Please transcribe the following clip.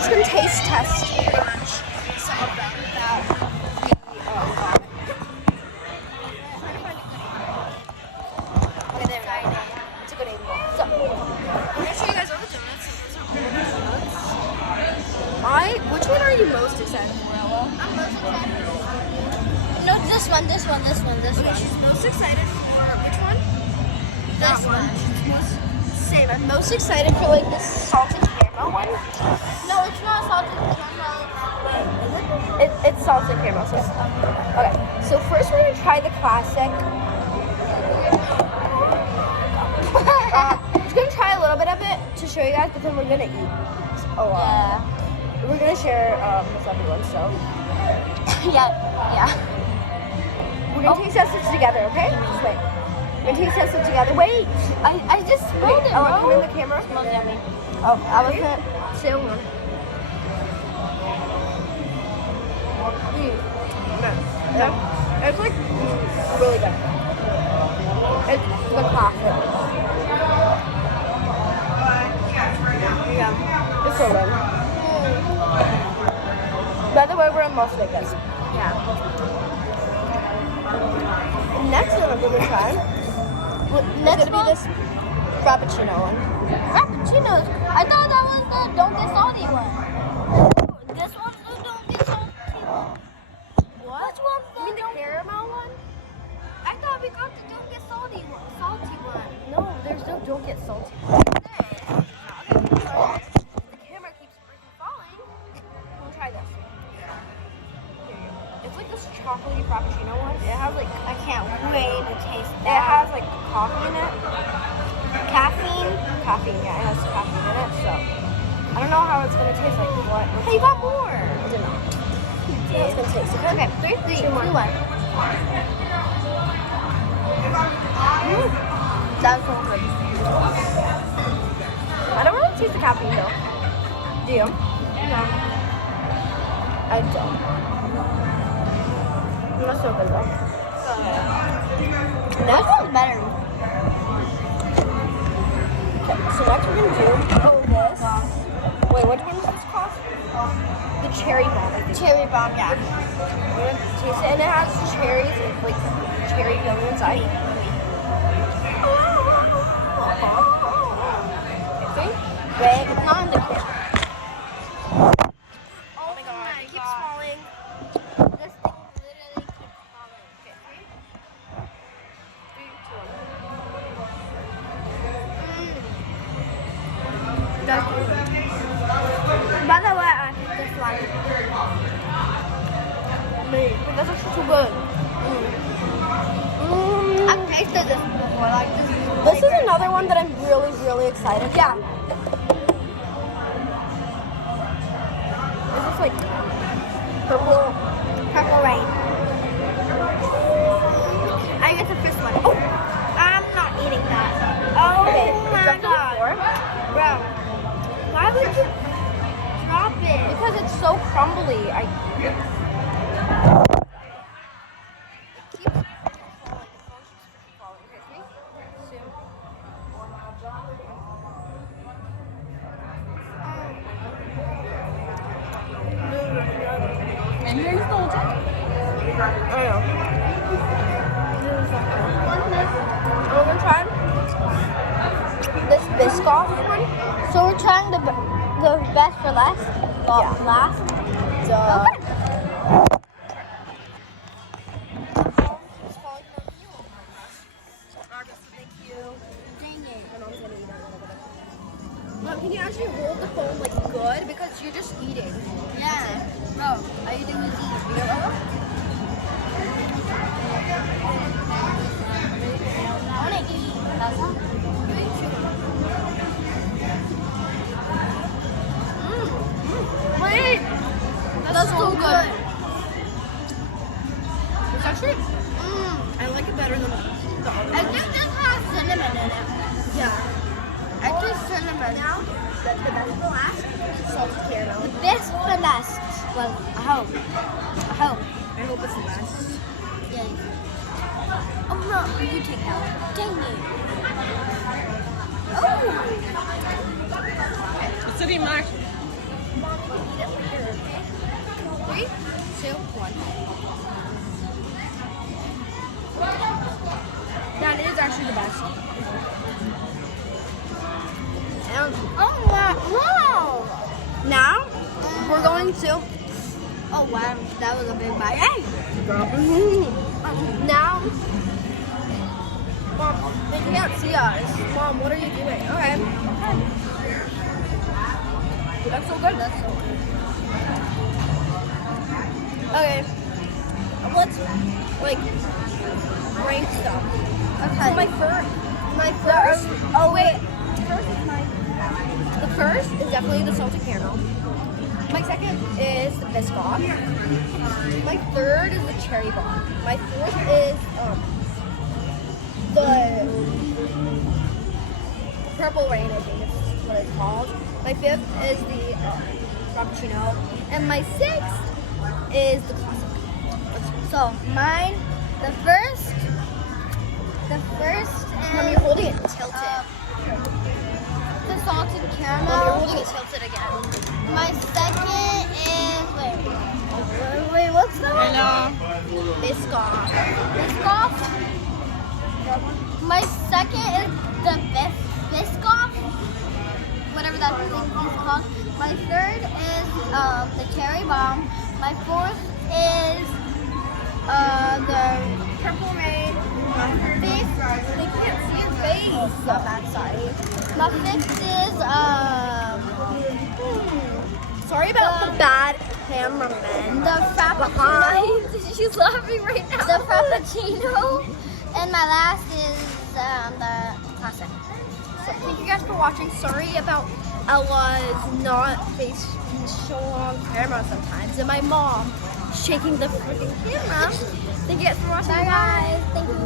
just gonna taste test pretty much some of them that we got. Okay, there we go. It's a good angle. So, I'm gonna show you guys all the donuts. Which one are you most excited for, Ella? I'm most excited for no, this one. She's most excited for which one? This one. Same. I'm most excited for like this salted caramel one. No, it's not salted caramel. It's salted caramel. So okay. So first we're gonna try the classic. Just gonna try a little bit of it to show you guys, but then we're gonna eat a lot. Yeah. We're gonna share with everyone. So Yeah. we're gonna taste test it together. Okay? Just wait. We're gonna taste test it together. Wait. I just smelled it, Oh, bro. come in the camera. Smells yummy. Oh, I was gonna say one. Yeah. It's like really good. It's the classic. Yeah, it's so good. By the way, we're in Las Vegas. Yeah. Next one I'm gonna try. Next It's gonna be this Frappuccino one. Frappuccinos. I thought that was the don't get salty one. This one's the don't get salty one. What? Which one's the You mean the don't... caramel one? I thought we got the don't get salty one. No, there's no don't get salty. The camera keeps freaking falling. We'll try this. Here you go. It's like this chocolatey Frappuccino one. It has like, I can't wait to taste it that. has like coffee in it. Caffeine. Caffeine, yeah, it has caffeine in it. So I don't know how it's gonna taste like. What? Hey, you got more. I don't know. It's gonna taste. Okay, 3, 2, 1. That's so good. I don't really taste the caffeine though. Do you? No. I don't. That's so good though. That one's better. Okay, so next we're gonna do this. Wait, which one is this called? The cherry bomb, I think. Cherry bomb, yeah. We're gonna taste it, and it has cherries, like cherry filling inside. Okay. Wait, it's not in the camera. Oh my god, it keeps falling. This thing literally keeps falling. Okay, 3, 2, 1. That's good. By the way, I think this one. That's actually too good. I've tasted this before. Like this. This is another one that I'm really, really excited. Yeah. This is like purple rain. I get the first one. Oh, I'm not eating that. Oh Okay, my drop it on the god, floor. bro! Why would you drop it? Because it's so crumbly. It keeps falling. The phone keeps freaking falling. Okay, 3, 2, 1. And here's the whole time. I know. We're gonna try this Biscoff one. So we're trying the best for last. Yeah. Last. Okay. Thank you. Dang it. Can you actually hold the phone like good because you're just eating? Yeah. Bro, are you doing this? I want to eat. That's all. Wait! That's so good. It's actually, I like it better than the other I think this has cinnamon in it. Yeah. I taste cinnamon. Now, the best for last is salted caramel. This for last. Well, I hope. I hope it's the best. Yeah. Oh no, you take that one. Dang it. Oh! It's a remark. we're going to. Oh wow, that was a big bite. Hey! Now, Mom, they can't see us. Mom, what are you doing? Okay. That's so good. That's so good. Okay. Let's like rank stuff. Okay. So my first. Oh wait. The first is definitely the salted caramel. My second is the Biscoff. My third is the cherry bomb. My fourth is the purple rain, I think is what it's called. My fifth is the frappuccino, and my sixth is the classic. So mine, the first Mom, is you're holding it tilted. the salted Mom, you're caramel. holding it tilted again. My second is wait, what's the one? Biscoff. Biscoff. My second is the Biscoff, whatever that thing is called. My third is the cherry bomb. My fourth is the purple rain. My fifth, They can't see your face. not bad, sorry. My fifth is Sorry about the bad cameraman. the frappuccino. She's laughing right now. The frappuccino, and my last is the classic. So thank you guys for watching. Sorry about Ella's not face so on camera sometimes, and my mom shaking the freaking camera. Thank you guys for watching. Bye guys. Thank you.